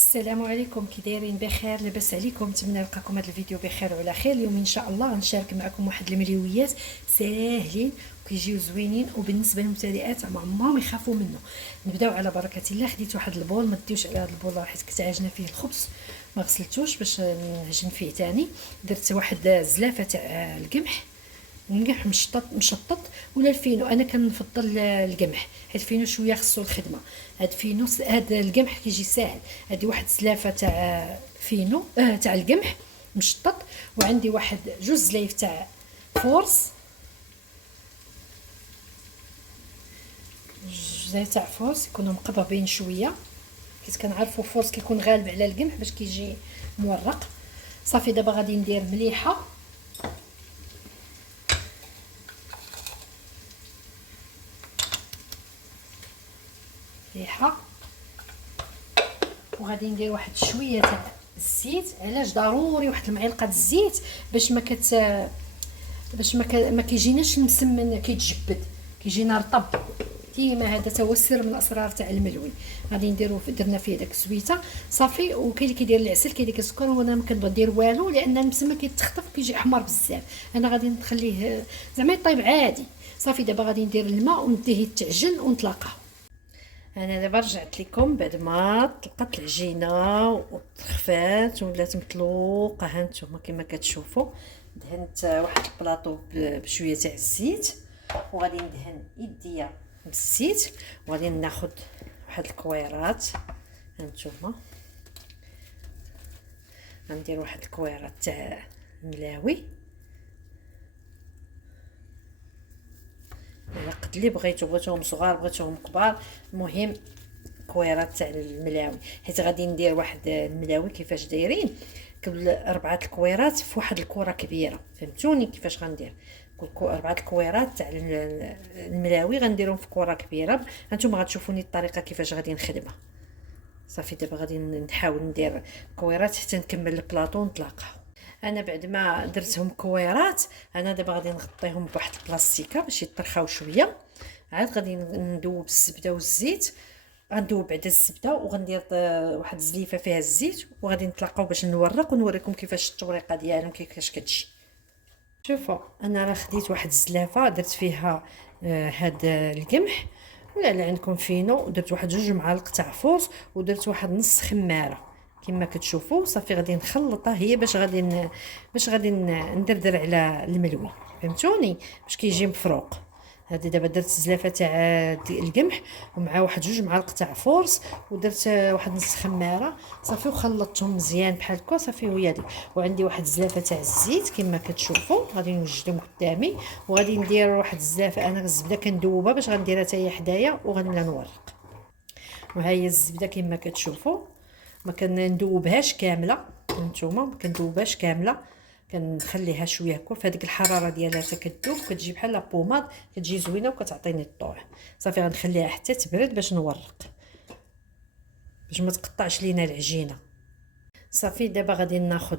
السلام عليكم، كي دايرين؟ بخير؟ لاباس عليكم؟ نتمنى نلقاكم هذا الفيديو بخير وعلى خير. اليوم ان شاء الله غنشارك معكم واحد المليويات ساهلين وكيجيو زوينين، وبالنسبه للمبتدئات ما عمرهم يخافوا منه. نبداو على بركه الله. خديت واحد البول، ما ديوش على هذا البول حيت كنت عاجنه فيه الخبز، ما غسلتوش باش نعجن فيه تاني. درت واحد الزلافه تاع القمح، القمح مشطط ولا الفينو. انا كنفضل القمح حيت الفينو شويه خصو الخدمه. هاد فينو هاد القمح كيجي ساهل. هادي واحد سلافه تاع فينو تاع القمح مشطط، وعندي واحد جوج زلايف تاع فورس، زلايف تاع فورس يكونوا مقربين شويه، حيت كنعرفوا فورس كيكون غالب على القمح باش كيجي مورق. صافي دابا غادي ندير مليحه، وغادي ندير واحد شويه تاع الزيت. علاش ضروري واحد المعلقه الزيت؟ باش ما كيجيناش مسمن، كيتجبد، كيجينا رطب ديما. هذا تا هو السر من الاسرار تاع الملوي. غادي درنا فيه داك الزويته صافي. وكاين اللي كيدير العسل، كاين اللي السكر، وانا ما كنبغي ندير والو لان المسمن كيتخطف كيجي احمر بزاف. انا غادي نخليه زعما يطيب عادي. صافي دابا غادي ندير الماء ونديه يتعجن ونتلاقاو. انا دابا رجعت لكم بعد ما طلقت العجينه وتخفات ولات مطلوقه. ها نتوما كما كتشوفوا دهنت واحد البلاطو بشويه تاع الزيت، وغادي ندهن يديا بالزيت، وغادي ناخذ واحد الكويرات. ها نتوما غندير واحد الكويرات تاع الملاوي على قد اللي بغيتوهم صغار بغيتوهم كبار، المهم كويرات تاع الملاوي. حيت غادي ندير واحد الملاوي كيفاش دايرين قبل 4 الكويرات في واحد الكره كبيره. فهمتوني كيفاش غندير؟ 4 الكويرات تاع الملاوي غنديرهم في كره كبيره. هانتوما غتشوفوني الطريقه كيفاش غادي نخدمها. صافي دابا غادي نحاول ندير كويرات حتى نكمل البلاطو ونطلقها. انا بعد ما درتهم كويرات، انا دابا غادي نغطيهم بواحد البلاستيكه باش يطرخاو شويه. عاد غادي ندوب الزبده والزيت، غندوب بعدا الزبده وغندير واحد الزليفه فيها الزيت، وغادي نتلاقاو باش نورق ونوريكم كيفاش التوريقه ديالهم كيفاش كتجي. شوفوا انا راه خديت واحد الزلافه درت فيها هاد القمح، ولا اللي عندكم فينو، درت واحد 2 معالق تاع فورس، ودرت واحد نص خماره كما كتشوفوا. صافي غادي نخلطها هي باش غادي ندردر على الملوي. فهمتوني؟ باش كيجي مفروق. هذه دابا درت الزلافه تاع القمح ومع واحد 2 معالق تاع فورس، ودرت واحد نص خماره. صافي وخلطتهم مزيان بحال هكا. صافي وهي هذيك. وعندي واحد الزلافه تاع الزيت كما كتشوفوا، غادي نوجدهم قدامي. وغادي ندير واحد الزلافه، انا الزبده كندوبها باش غنديرها حتى هي حدايا وغنبدا نورق. وها هي الزبده كما كتشوفوا، ما كندوبهاش كامله. نتوما ما كندوبهاش كامله، كنخليها شويه هكا في هذيك الحراره ديالها حتى كتذوب، كتجي بحال لابوماد، كتجي زوينه وكتعطيني الطوع. صافي غنخليها حتى تبرد باش نورق، باش ما تقطعش لينا العجينه. صافي دابا غادي ناخذ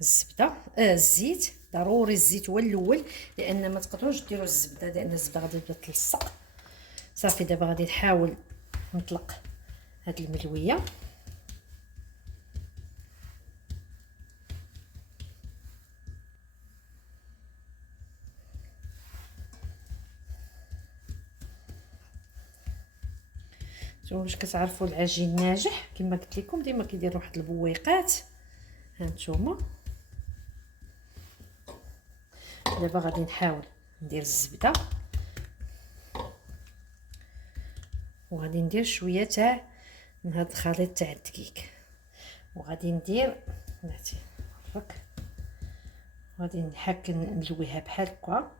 الزبده الزيت. ضروري الزيت هو الاول، لان ما تقدروش ديروا الزبده لان الزبده غادي تبدا تلصق. صافي دابا غادي نحاول نطلق هاد الملويه. نتوما باش كتعرفوا العجين ناجح كما قلت لكم ديما كيدير واحد البويقات. ها نتوما دابا غادي نحاول ندير الزبده، وغادي ندير شويه تاع من هذا الخليط تاع الدقيق، وغادي ندير نعطي غادي نحك نلويها بحال هكا.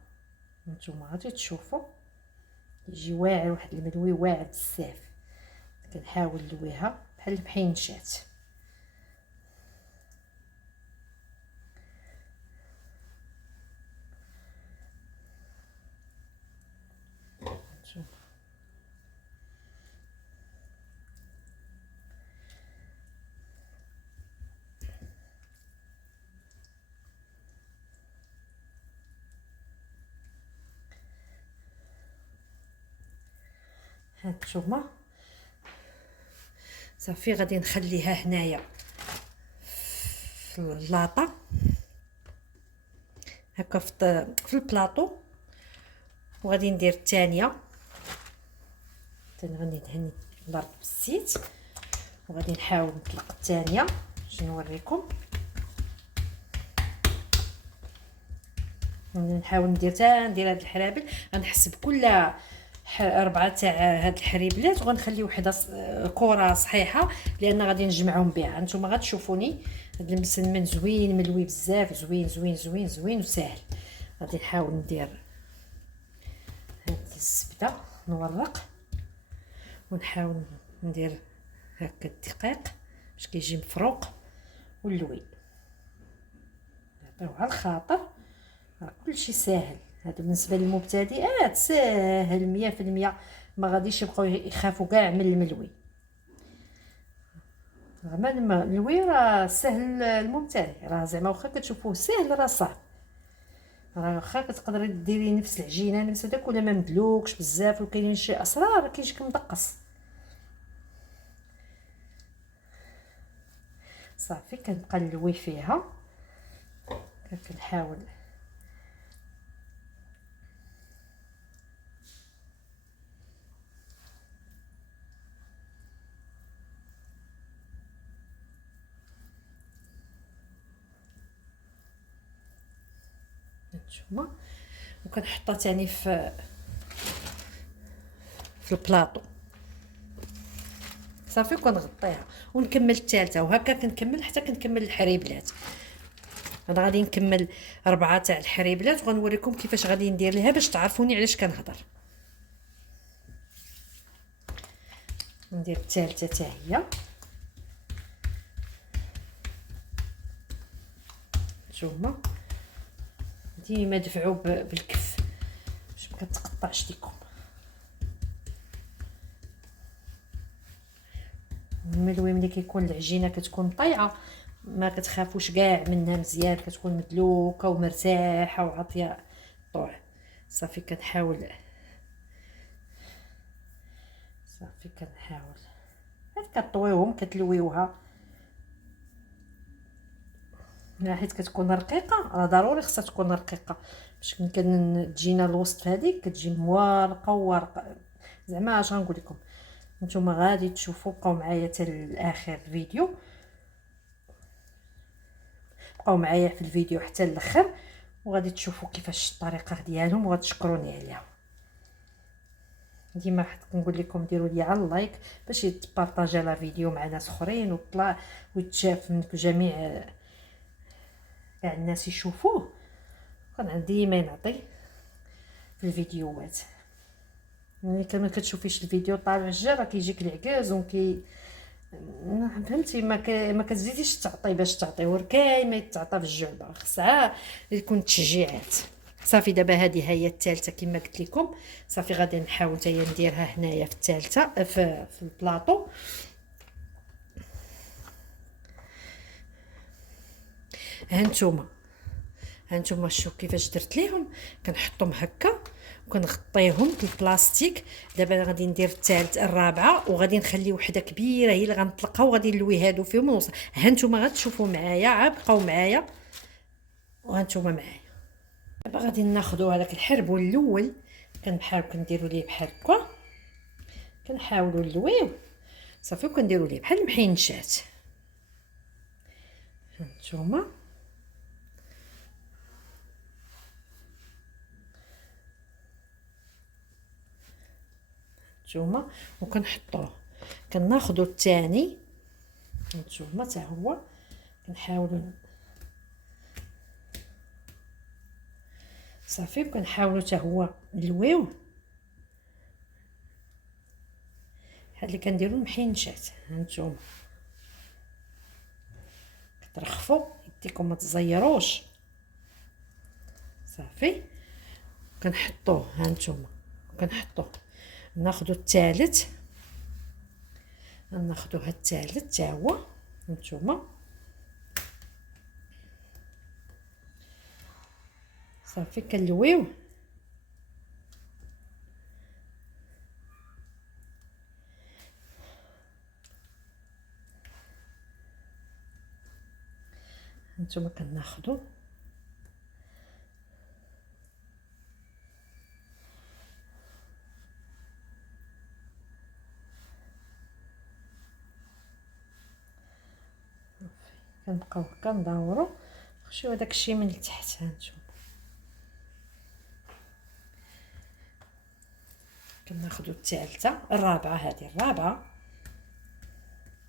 نتوما غادي تشوفوا يجي واعر، واحد الملوي واعر بزاف. كنحاول نلويها بحال المحينشات. هانتوما صافي غادي نخليها هنايا في اللاطه هكا في البلاطو، وغادي ندير الثانيه غادي ندهن الضرب بالزيت، وغادي نحاول نطلق الثانيه باش نوريكم. نحاول ندير هاد الحرابل، غنحسب كل 4 تاع هاد الحريبلات وغنخلي وحده كره صحيحه لان غادي نجمعهم بها. نتوما غتشوفوني هاد المسمن زوين ملوي بزاف، زوين زوين زوين زوين وساهل. غادي نحاول ندير هاد الزبده نورق، ونحاول ندير هكا الدقيق باش كيجي مفروق ولوي. نعطيو على الخاطر، كلشي ساهل. هذا بالنسبه للمبتدئات ساهل 100%، ما غاديش يبقاو يخافوا كاع من الملوي. زعما الملوي راه سهل المبتدئ، راه زعما واخا كتشوفوه ساهل راه صعب. راه واخا كتقدري ديري نفس العجينه نفس داك ولا ما مدلوكش بزاف وكاينين شي اسرار كيجيك مدقص. صافي كنبقى نلوي فيها، كنحاول نتوما، وكنحطها تاني في البلاطو. صافي كنغطيها ونكمل الثالثه، وهكا كنكمل حتى كنكمل الحريبلات. انا غادي نكمل 4 تاع الحريبلات وغنوريكم كيفاش غادي ندير ليها باش تعرفوني علاش كنهضر. ندير الثالثه حتى هي. نتوما ديما دفعوا بالكف باش ما كتقطعش ليكم. الملوي ملي كيكون العجينه كتكون طايعه ما كتخافوش كاع منها، مزيان كتكون مدلوكه ومرتاحه وعاطيه طوع. صافي كنحاول كطويوهم كتلويوها حيت كتكون رقيقه، راه ضروري خصها تكون رقيقه باش تجينا الوسط هذيك كتجي موارقه وورقه. زعما اش غنقول لكم، نتوما غادي تشوفوا. بقاو معايا حتى الاخر الفيديو، بقاو معايا في الفيديو حتى الاخر وغادي تشوفوا كيفاش الطريقه ديالهم وغتشكروني عليها. ديما كنقول لكم ديروا لي على اللايك باش يتبارطاجا لا فيديو مع ناس اخرين ويطلع ويتشاف من جميع كاع الناس يشوفوه. كان ديما نعطي في الفيديوهات. ملي كما كتشوفيش الفيديو طالع الجا راه كيجيك العكاز وكي فهمتي ما كتزيديش تعطي باش تعطي وركاي ما يتعطى في الجعبه، خصها يكون تشجيعات. صافي دابا هذه هي الثالثه كما قلت لكم. صافي غادي نحاول حتى نديرها هنايا في الثالثه في البلاطو. هانتوما شوفوا كيفاش درت ليهم. كنحطهم هكا وكنغطيهم بالبلاستيك. دابا غادي ندير الثالث الرابعه وغادي نخلي وحده كبيره هي اللي غنطلقها وغادي نلوي هادو فيهم ونوصل. هانتوما غتشوفوا معايا، عاد بقاو معايا وهانتوما معايا. دابا غادي ناخذوا هذاك الحرب الاول كنحاول كنديروا ليه بحال هكا، كنحاولوا نلويو صافي وكنديروا ليه بحال المحينشات. هانتوما وكنحطوه كناخذوا الثاني. هانتوما حتى هو كنحاولوا صافي وكنحاولوا حتى هو نلويوه بحال اللي كنديروا المحينشات. هانتوما كترخفوا يديكم ما تزيروش. صافي كنحطوه هانتوما كنحطوه. ناخذوا الثالث، ناخذوا هاد الثالث حتى هو. هانتوما صافي كنلويوه هانتوما كناخدو كنبقاو هكا ندورو نخشيو هداك الشيء من التحت. هانتوما كناخدو الثالثه الرابعه، هذه الرابعه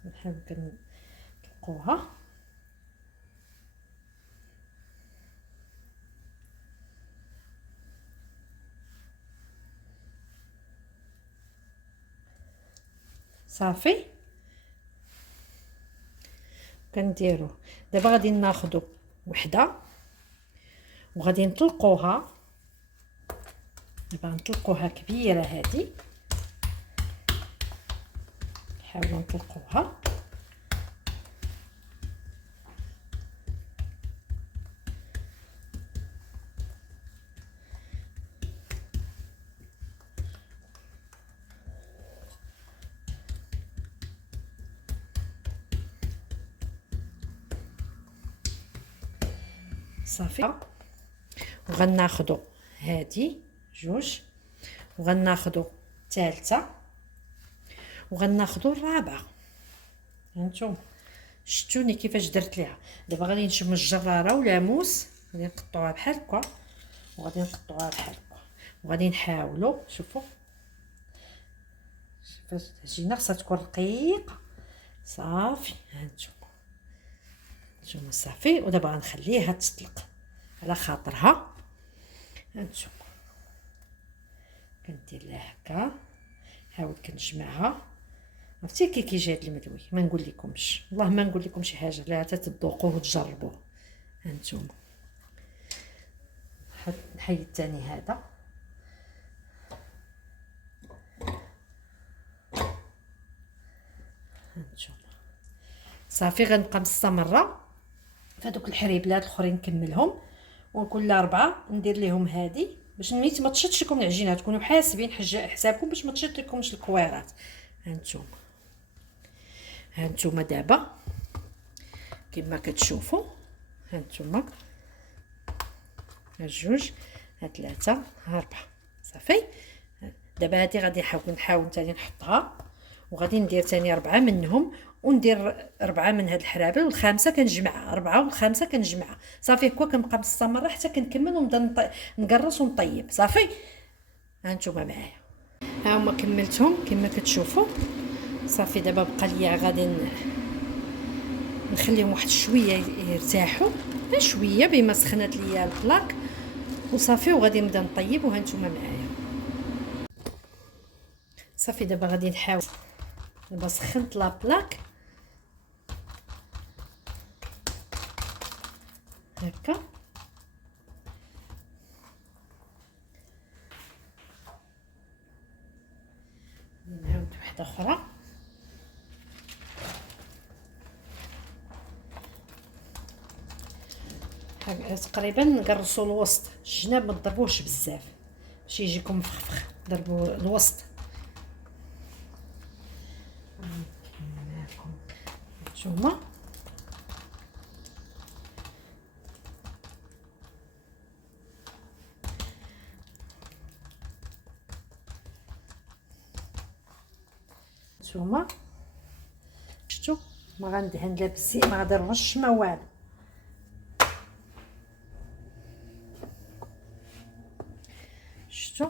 كنحاول كنطلقوها صافي. كنديرو دابا غادي ناخدو وحده وغادي نطلقوها، دابا نطلقوها كبيره هذه، نحاولوا نطلقوها صافي. وغناخدو هذه جوج وغناخدو الثالثه وغناخدو الرابعه. هانتوما شفتوني كيفاش درت ليها. دابا غادي نشم الجراره والعاموس، غادي نقطعوها بحال هكا وغادي نقطعوها بحال هكا وغادي نحاولوا شوفوا كيفاش العجينه خصها تكون رقيقه. صافي هانتوما صافي. ودابا غنخليها تطلق على خاطرها. هانتوما كندير لها هكا، نحاول كنجمعها. عرفتي كي كيجي هاد المدوي ما نقول لكمش، والله ما نقول لكم شي حاجه لا حتى تذوقوه وتجربوه. هانتوما نحيد الثاني هذا، هانتوما صافي. غنبقى مستمره في هذوك الحريبلات الاخرين نكملهم، وكل 4 ندير لهم هذه باش نيت ما تشطش لكم العجينه، تكونوا حاسبين حسابكم باش ما تشط لكمش الكويرات. هانتوما دابا كما كتشوفوا، هانتوما جوج ثلاثه 4 صافي. دابا هذه غادي نحاول ثاني نحطها وغادي ندير ثاني 4 منهم وندير 4 من هاد الحرابل والخامسه كنجمعها، 4 والخامسه كنجمعها صافي. هكا كنبقى مستمره حتى كنكمل ونبدا نقرص ونطيب صافي. هانتوما معايا ها هما كملتهم كما كتشوفوا صافي. دابا بقى ليا غادي نخليهم واحد شويه يرتاحوا شويه بما سخنات ليا البلاك وصافي، وغادي نبدا نطيب. وهانتوما معايا صافي. دابا غادي نحاول، دابا سخنت لا بلاك هكا نعاود وحده اخرى. تقريبا نقرصوا الوسط، الجناب ما تضربوش بزاف باش يجيكم مفخفخ، ضربوا الوسط. نتوما شفتوا ما غندهن لا بالزيت ما غادي نرش ما والو. شفتوا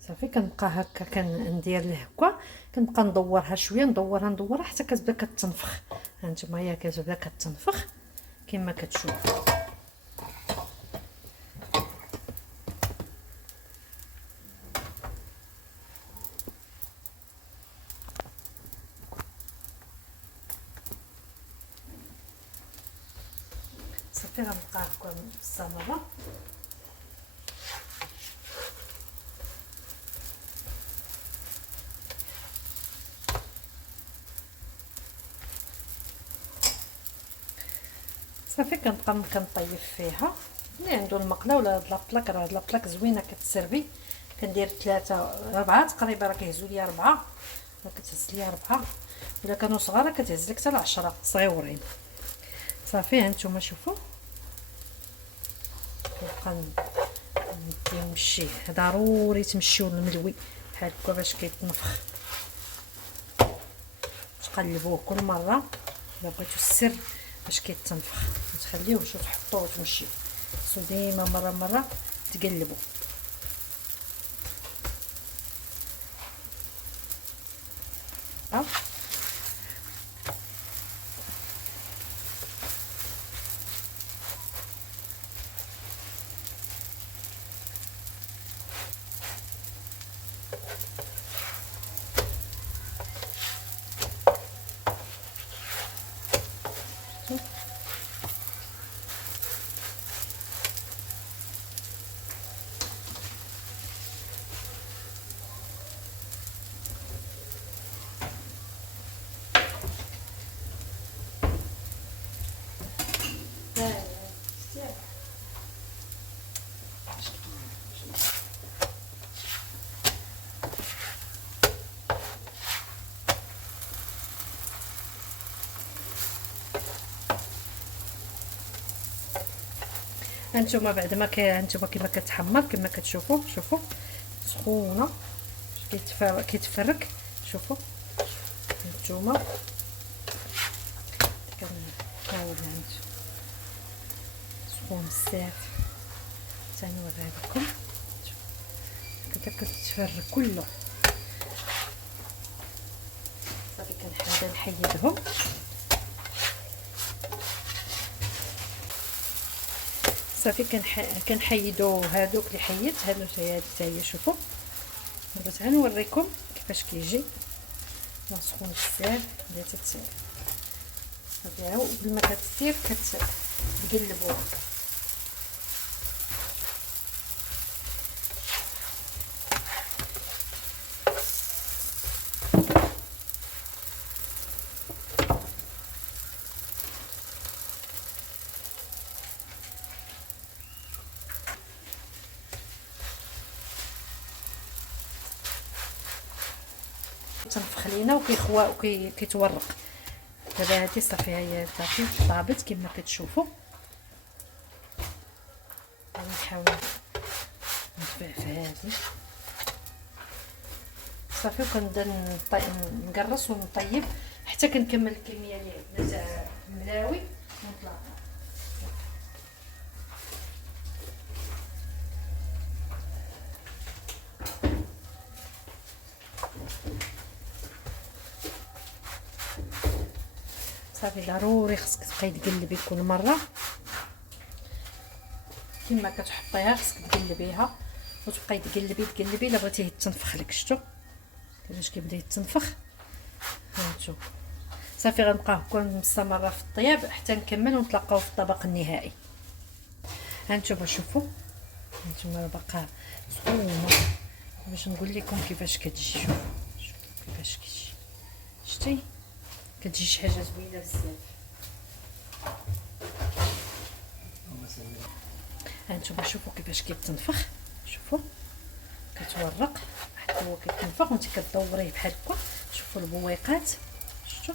صافي. كنبقى هكا كندير له هكا، كنبقى ندورها شويه ندورها حتى كتبدا كتنفخ. هانتوما هي كتبدا كتنفخ كما كتشوفوا. صافي غنبقى هكا مستمره. صافي كنبقى كنطيب فيها. اللي عنده المقله ولا هاد لابلاك، راه هاد لابلاك زوينه كتسربي. كندير 3 4 تقريبا، راه كيهزوا لي 4، راه كتهز لي 4 ولا كانوا صغار كتهز لك حتى 10 صغيورين صافي هانتوما شوفوا كنبقى نمشيه. ضروري تمشيو الملوي بحال هكا باش كيتنفخ. تقلبوه كل مره الا بغيتو السر باش كيتنفخ. ما تخليوهش وتحطوه وتمشيو، خصو ديما مره تقلبوا. هانتوما بعد ما هانتوما كيما كتحمر كما كتشوفوا، شوفوا سخونه كيتفرك. شوفوا هانتوما كنحاول سخون بزاف. ثاني نوريها لكم كدا كتفرك كله. صافي كنحاول نحيدهم. صافي كنحيدو هادوك اللي حيدت. هادو حتى هي شوفوا. دابا تعالوا نوريكم كيفاش كيجي. سخون بزاف بدات صافي. عاو قبل ما كتسير كتقلبوها. تنفخ لينا وكيخوا وكيتورق. دابا هادي صافي هي صافي طابت كما كتشوفوا. غادي نحاول نتبع في هادي صافي. وكنبدا نقرص ونطيب حتى كنكمل الكميه اللي عندنا تاع الملاوي ونطلع. صافي ضروري خصك تبقاي تقلبي كل مره كما كتحطيها. خصك تقلبيها وتبقاي تقلبي الا بغيتيه يتنفخ لك. شفتوا كيفاش كيبدا يتنفخ؟ هانتو صافي غنبقاو هكا مستمره في الطياب حتى نكمل ونتلاقاو في الطبق النهائي. هانتوما شوفوا هانتوما باقا سخونه باش نقول لكم كيفاش كتجي. شوفوا كيفاش كتجي. شتي كتجي شي حاجه زوينه بزاف. هانتوما شوفوا كيفاش كيتنفخ. شوفوا كتورق حتى هو كيتنفخ وانت كدوريه بحال هكا. شوفوا البويقات. شفتوا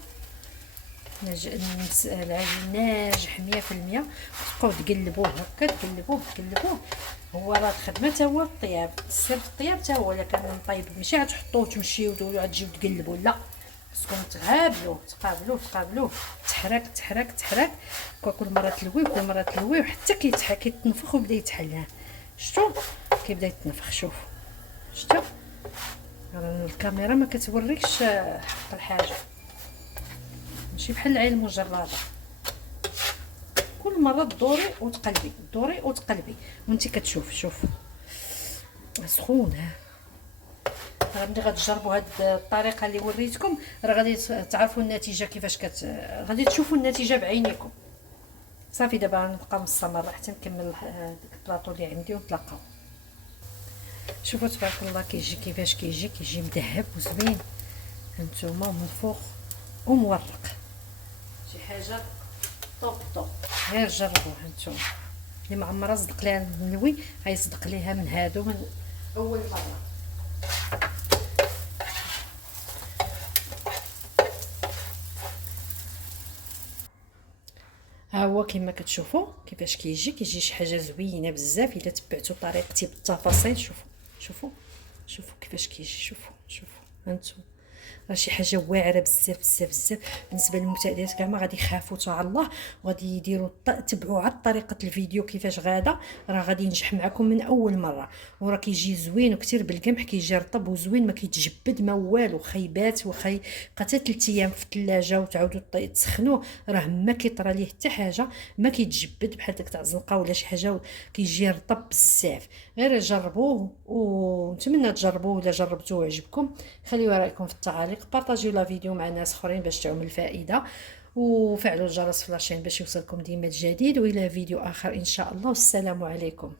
العجين ناجح 100%. تبقاو تقلبوه هكا تقلبوه. هو راه الخدمه تا هو الطياب. السر في الطياب تا هو. الا كان طيب ماشي غتحطوه وتمشيو وتجيو تقلبوا، لا خصكم تقابلوه تحرك كل مره تلويه حتى كيتنفخ ويبدا يتحل. شفتوا كيبدا يتنفخ. شفتوا الكاميرا ما كتوريكش حق الحاجه، ماشي بحال العين المجرده. كل مره تدوري وتقلبي وانت كتشوف. شوف سخونه. راه ملي غتجربوا هاد الطريقه اللي وريتكم راه غادي تعرفوا النتيجه كيفاش غادي تشوفوا النتيجه بعينيكم. صافي دابا غنبقى مستمره حتى نكمل هذاك البلاطو اللي عندي ونتلاقاو. شوفوا تبارك الله كيجي كيفاش كيجي مذهب وزوين. هانتوما منفوخ ومورق. شي حاجه طوب. غير جربوه هانتوما. اللي معمره صدق ليها الملوي غيصدق ليها من هادو من اول مره. ها هو كما كتشوفوا كيفاش كيجي شي حاجه زوينه بزاف الا تبعتوا طريقتي بالتفاصيل. شوفوا كيفاش كيجي. شوفوا هانتو راه شي حاجه واعره بزاف بزاف بزاف. بالنسبه للمبتدئات كاع ما غادي يخافوا تاع الله، وغادي يديروا تبعوا على طريقه الفيديو كيفاش غادا، راه غادي ينجح معكم من اول مره. وراه كيجي زوين وكثير بالقمح، كيجي رطب وزوين، ما كيتجبد ما والو، خيبات وخي حتى 3 ايام في الثلاجه وتعاودوا تسخنوه راه ما كيطرى ليه حتى حاجه، ما كيتجبد بحال داك تاع الزنقه ولا شي حاجه، كيجي رطب بزاف. غير جربوه ونتمنى تجربوه. الا جربتوه وعجبكم خليوا رايكم في التعاليق، بارطاجيو لا فيديو مع ناس اخرين باش تعم الفائده، وفعلوا الجرس في لاشين باش يوصلكم ديما الجديد. والى فيديو اخر ان شاء الله، والسلام عليكم.